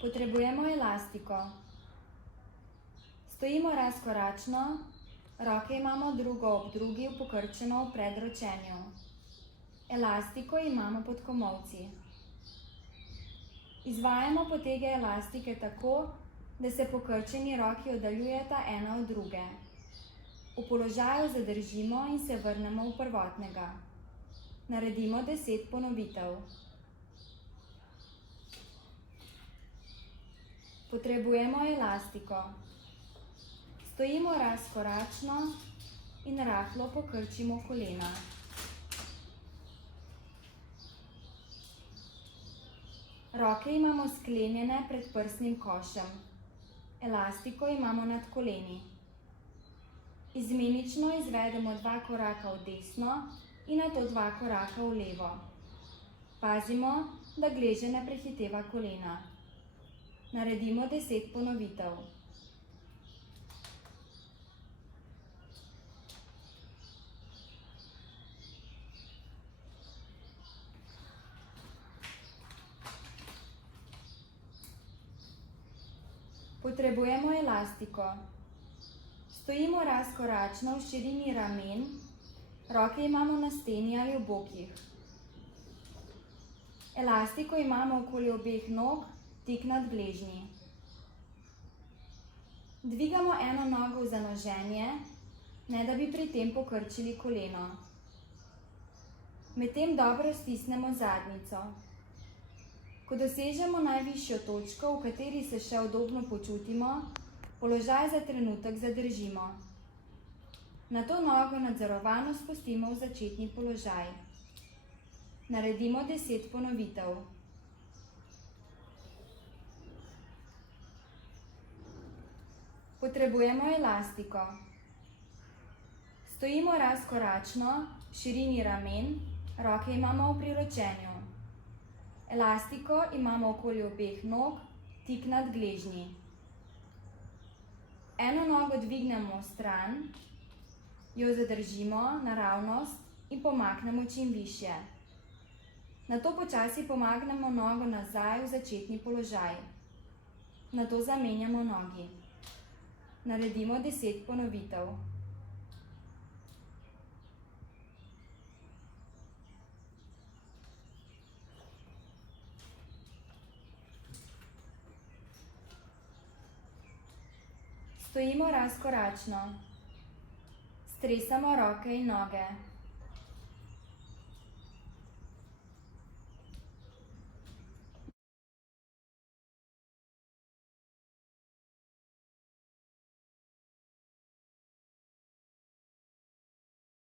Potrebujemo elastiko. Stojimo razkoračno, roke imamo drugo ob drugi pokrčeno v predročenju. Elastiko imamo pod komolci. Izvajamo potege elastike tako, da se pokrčeni roki oddaljujeta ena od druge. V položaju zadržimo in se vrnemo v prvotnega. Naredimo 10 ponovitev. Potrebujemo elastiko. Stojimo razkoračno in rahlo pokrčimo kolena. Roke imamo sklenjene pred prsnim košem. Elastiko imamo nad koleni. Izmenično izvedemo 2 koraka v desno in nato 2 koraka v levo. Pazimo, da gleženj ne prehiteva kolena. Naredimo 10 ponovitev. Potrebujemo elastiko. Stojimo razkoračno v širini ramen, roke imamo na steni ali v bokih. Elastiko imamo okoli obeh nog, tik nad gležnji. Dvigamo eno nogo v zanoženje, ne da bi pri tem pokrčili koleno. Medtem dobro stisnemo zadnjico. Ko dosežemo najvišjo točko, v kateri se še udobno počutimo, položaj za trenutek zadržimo. Nato nogo nadzorovano spustimo v začetni položaj. Naredimo 10 ponovitev. Potrebujemo elastiko. Stojimo razkoračno, v širini ramen, roke imamo v priročenju. Elastiko imamo okoli obeh nog, tik nad gležnji. Eno nogo dvignemo v stran, jo zadržimo naravnost in pomaknemo čim višje. Nato počasi pomaknemo nogo nazaj v začetni položaj. Nato zamenjamo nogi. Naredimo 10 ponovitev. Stojimo razkoračno. Stresamo roke in noge.